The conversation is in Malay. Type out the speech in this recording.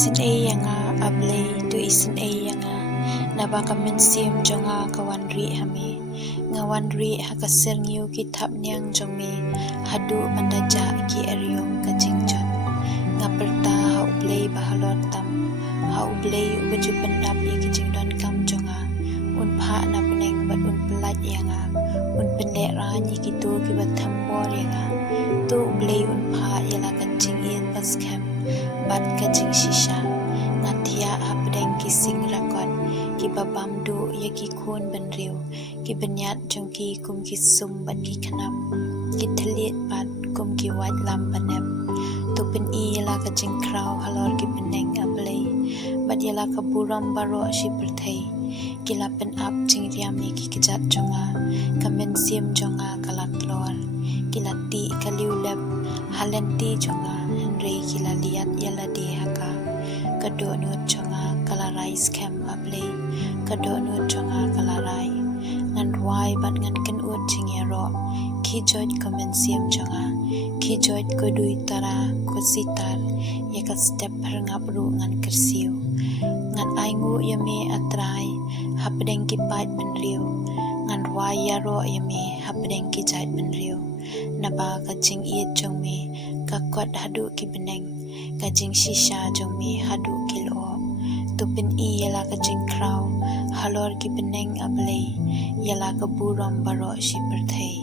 isin yanga ablay tu isin yanga nabaka mensim jonga kawanri hame ngawanri hakasir ngiu kitab nyang jongme hadu mandaja ki eryong kajingjon ngaperta ha ublay bahalor tam ha ublay ubaju pendap ye kijingdon kam jonga unpha na peneng bat un pelat yanga un pendek rani kitu kibat thambor yanga tu ublay unpha yala kajing in baskem bat kajing shisha ngatia hapdeng kising rakon ki babam du ya ki khun benriu ki benyat jongki kum ki sum bat ki khanam ki thliet pat kum ki wat lam panem tu pen i yala kajing kraw halor ki peneng ablay bat yala ka buram baro shi perthai ki la pen ap jing riam ni ki kijat jonga kamen sim jonga kalak lor ki la ti kaliu lep halenti jonga henry ki la liat yala de haka kado nut jonga kalarai scam ablay kado nut jonga kalarai ngan ruai bat ngan ken ut jingero ki jot kamen sim jonga ki jot kodui tara ko sitar ya ka step harngap ru ngan kersiu ngan aingu yame atrai hapdeng ki pat benriu ngan ruai yaro yame hapdeng ki jait benriu naba kajing iet jongme kakot hadu ki beneng kajing shisha jongme hadu ki lo tupin i yala kajing kraw halor ki beneng ablay yala kaburam baro shi perthai